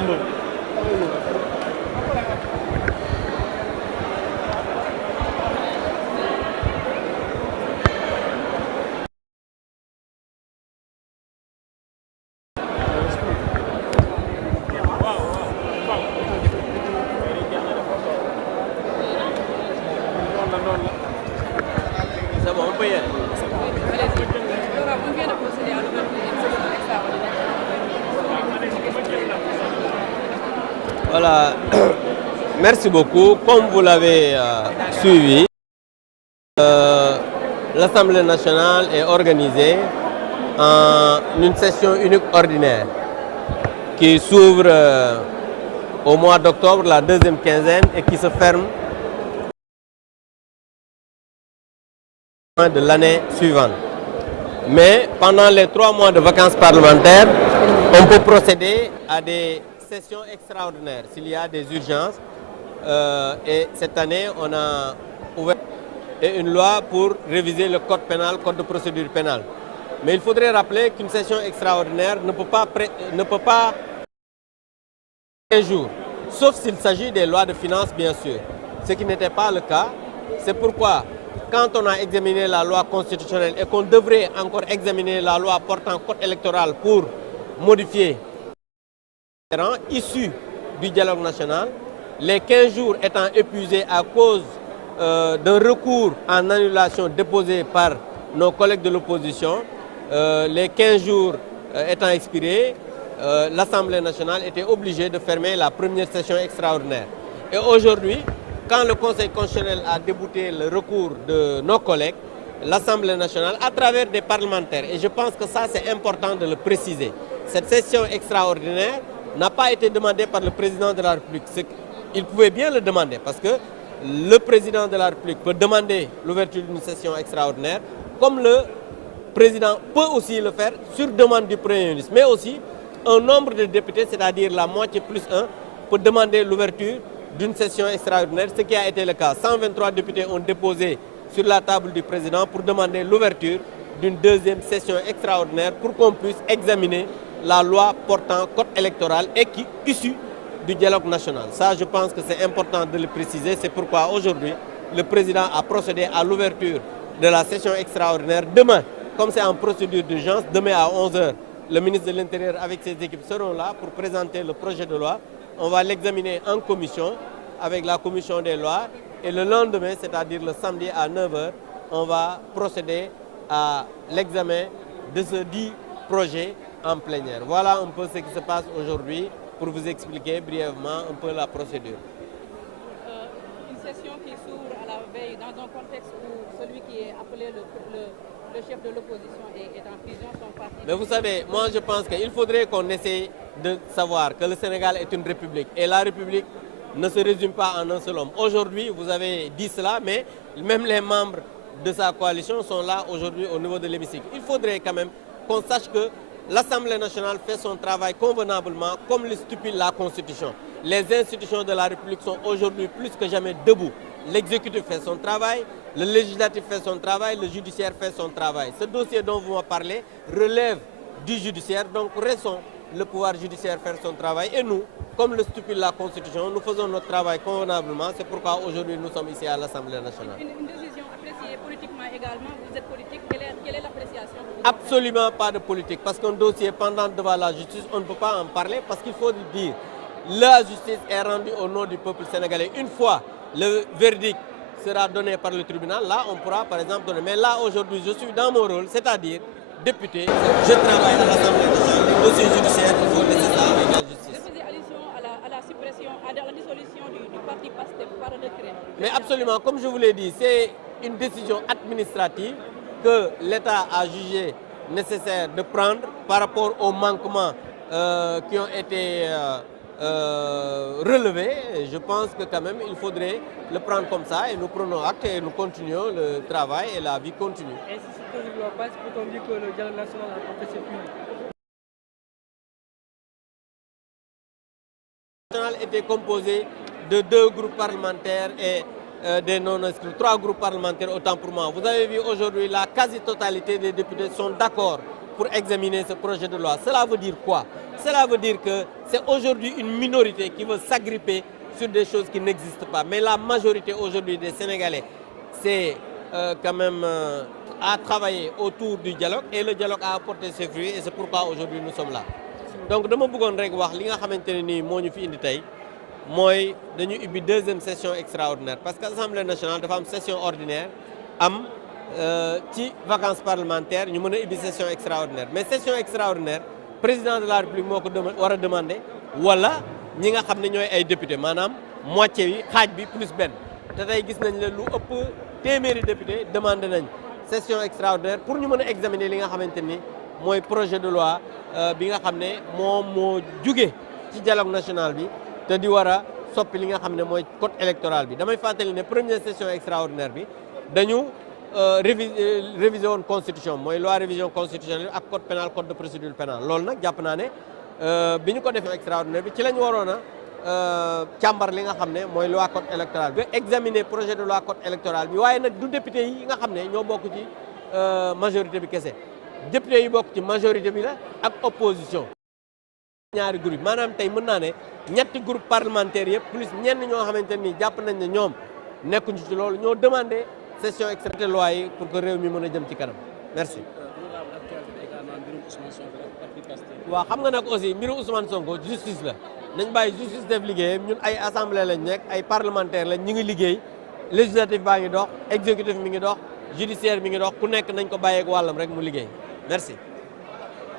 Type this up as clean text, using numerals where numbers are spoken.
C'est bon, on peut y aller. Voilà, merci beaucoup. Comme vous l'avez suivi, l'Assemblée nationale est organisée en une session unique ordinaire qui s'ouvre au mois d'octobre, la deuxième quinzaine, et qui se ferme de l'année suivante. Mais pendant les 3 mois de vacances parlementaires, on peut procéder à des sessions extraordinaires s'il y a des urgences. Et cette année, on a ouvert une loi pour réviser le code pénal, code de procédure pénale. Mais il faudrait rappeler qu'une session extraordinaire ne peut pas 15 jours, sauf s'il s'agit des lois de finances, bien sûr, ce qui n'était pas le cas. C'est pourquoi, quand on a examiné la loi constitutionnelle et qu'on devrait encore examiner la loi portant code électoral pour modifier issus du dialogue national, les 15 jours étant épuisés à cause d'un recours en annulation déposé par nos collègues de l'opposition, les 15 jours étant expirés, l'Assemblée nationale était obligée de fermer la première session extraordinaire. Et aujourd'hui, quand le Conseil constitutionnel a débouté le recours de nos collègues, l'Assemblée nationale, à travers des parlementaires, et je pense que ça c'est important de le préciser, cette session extraordinaire n'a pas été demandée par le président de la République. Il pouvait bien le demander parce que le président de la République peut demander l'ouverture d'une session extraordinaire, comme le président peut aussi le faire sur demande du Premier ministre. Mais aussi, un nombre de députés, c'est-à-dire la moitié plus 1, peut demander l'ouverture d'une session extraordinaire, ce qui a été le cas. 123 députés ont déposé sur la table du président pour demander l'ouverture d'une deuxième session extraordinaire pour qu'on puisse examiner la loi portant code électoral et qui est issue du dialogue national. Ça, je pense que c'est important de le préciser. C'est pourquoi aujourd'hui, le président a procédé à l'ouverture de la session extraordinaire. Demain, comme c'est en procédure d'urgence, demain à 11 h, le ministre de l'Intérieur avec ses équipes seront là pour présenter le projet de loi. On va l'examiner en commission avec la commission des lois. Et le lendemain, c'est-à-dire le samedi à 9 h, on va procéder à l'examen de ce dit projet en plénière. Voilà un peu ce qui se passe aujourd'hui pour vous expliquer brièvement un peu la procédure. Une session qui s'ouvre à la veille dans un contexte où celui qui est appelé le chef de l'opposition est en prison, son parti. Mais vous savez, moi je pense qu'il faudrait qu'on essaye de savoir que le Sénégal est une république et la république ne se résume pas en un seul homme. Aujourd'hui, vous avez dit cela, mais même les membres de sa coalition sont là aujourd'hui au niveau de l'hémicycle. Il faudrait quand même qu'on sache que l'Assemblée nationale fait son travail convenablement comme le stipule la Constitution. Les institutions de la République sont aujourd'hui plus que jamais debout. L'exécutif fait son travail, le législatif fait son travail, le judiciaire fait son travail. Ce dossier dont vous me parlez relève du judiciaire, donc laissons le pouvoir judiciaire faire son travail. Et nous, comme le stipule la Constitution, nous faisons notre travail convenablement. C'est pourquoi aujourd'hui nous sommes ici à l'Assemblée nationale. Une décision appréciée politiquement également, vous êtes politique, quelle est l'appréciation? Absolument pas de politique, parce qu'un dossier pendant devant la justice, on ne peut pas en parler, parce qu'il faut dire, la justice est rendue au nom du peuple sénégalais. Une fois le verdict sera donné par le tribunal, là on pourra par exemple donner. Mais là aujourd'hui, je suis dans mon rôle, c'est-à-dire député, je travaille à l'Assemblée nationale, le dossier judiciaire, il faut laisser ça avec la justice. Je faisais allusion à la suppression, à la dissolution du parti PASTEF par décret. Mais absolument, comme je vous l'ai dit, c'est une décision administrative que l'État a jugé nécessaire de prendre par rapport aux manquements qui ont été relevés. Je pense que quand même il faudrait le prendre comme ça et nous prenons acte et nous continuons le travail et la vie continue. Et si ce projet de loi passe, peut-on dire que le dialogue national a porté ses fruits? Le national était composé de 2 groupes parlementaires et des non-inscrits, 3 groupes parlementaires autant pour moi. Vous avez vu aujourd'hui la quasi-totalité des députés sont d'accord pour examiner ce projet de loi. Cela veut dire quoi? Cela veut dire que c'est aujourd'hui une minorité qui veut s'agripper sur des choses qui n'existent pas. Mais la majorité aujourd'hui des Sénégalais, c'est quand même à travailler autour du dialogue et le dialogue a apporté ses fruits et c'est pourquoi aujourd'hui nous sommes là. Donc dama bëggoon rek wax li nga xamante ne nii moo ñu fi indi tey mooy dañu ubbi deuxième session extraordinaire parce que Assemblée nationale dafa am session ordinaire am ci vacances parlementaires ñu mën a ubbi session extraordinaire mais session extraordinaire président de la République moo ko war a demander wala ñi nga xam ne ñooy ay député maanaam moitié bi xaaj bi plus benn te tey gis nañ ne lu ëpp téeméeri député demandé nañ session extraordinaire pour ñu mën a examiner li nga xamante ni mooy projet de loi bi nga xam ne moom moo jugee ci dialogue national bi te di war a soppi li nga xam ne mooy code électoral bi damay fàttali ne première session extraordinaire bi dañu réviser woon constitution mooy loi révision constitutionnelle ak code pénal code de procédure pénale loolu nag jàpp naa ne bi ñu ko defee extraordinaire bi ci lañ waroon a càmbar li nga xam ne mooy loi code électoral bi examiner projet de loi code électoral bi waaye nag du député yi nga xam ne ñoo bokk ci majorité bi kese député yi bokk ci majorité bi la ak opposition ñaari groupe maanaam tey mën naa ne ñetti groupe parlementaire yëpp plus ñenn ñoo xamante ni jàpp nañ ne ñoom nekkuñu ci loolu ñoo demandé session extra loi yi pour que réew mi mën a jëm ci kanam merci. waaw xam nga nag aussi mbiru Ousmane Sonko justice la nañ bàyyi justice def liggéeyam ñun ay assemblée lañ nekk ay parlementaire lañ ñu ngi liggéey législatif baa ngi dox exécutif mi ngi dox judiciaire mi ngi dox ku nekk nañ ko bàyyeeg wàllam rek mu liggéey merci.